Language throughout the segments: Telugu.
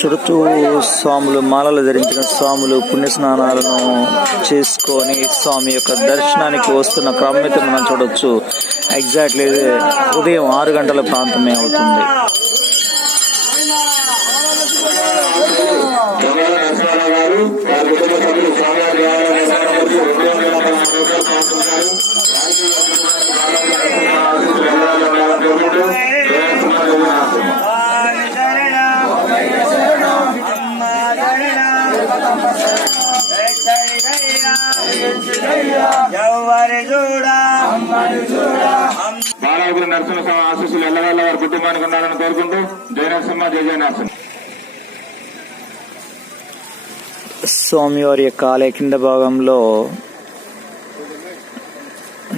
చుడుతూ స్వాములు మాలలు ధరించిన స్వాములు పుణ్య స్నానాలను చేసుకొని స్వామి యొక్క దర్శనానికి వస్తున్న క్రమమైతే మనం చూడొచ్చు. ఎగ్జాక్ట్లీ ఉదయం ఆరు గంటల ప్రాంతమే అవుతుంది. బాలాగురు నరసింహస్వామి ఆశీస్సులు ఎల్లవల్ల వారి కుటుంబానికి ఉండాలని కోరుకుంటూ జయ నరసింహ జయ జయ నరసింహ. స్వామివారి యొక్క ఆలయ కింద భాగంలో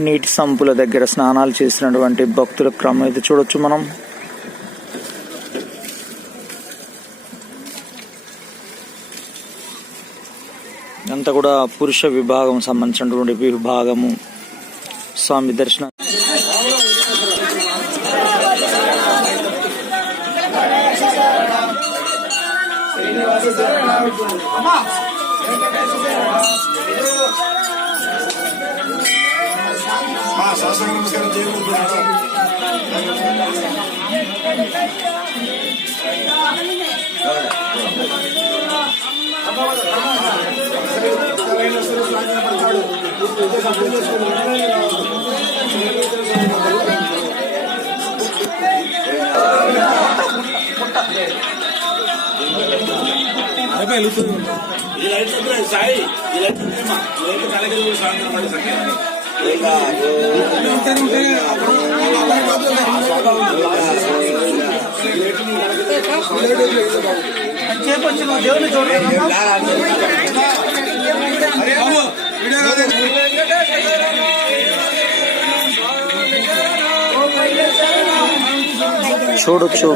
నీటి సంపుల దగ్గర స్నానాలు చేసినటువంటి భక్తుల క్రమం అయితే చూడొచ్చు మనం. అంతా కూడా పురుష విభాగం సంబంధించినటువంటి విభాగము స్వామి దర్శన నమస్కారం సాయి చెప్పొచ్చు దేవుని చూడండి చూడొచ్చు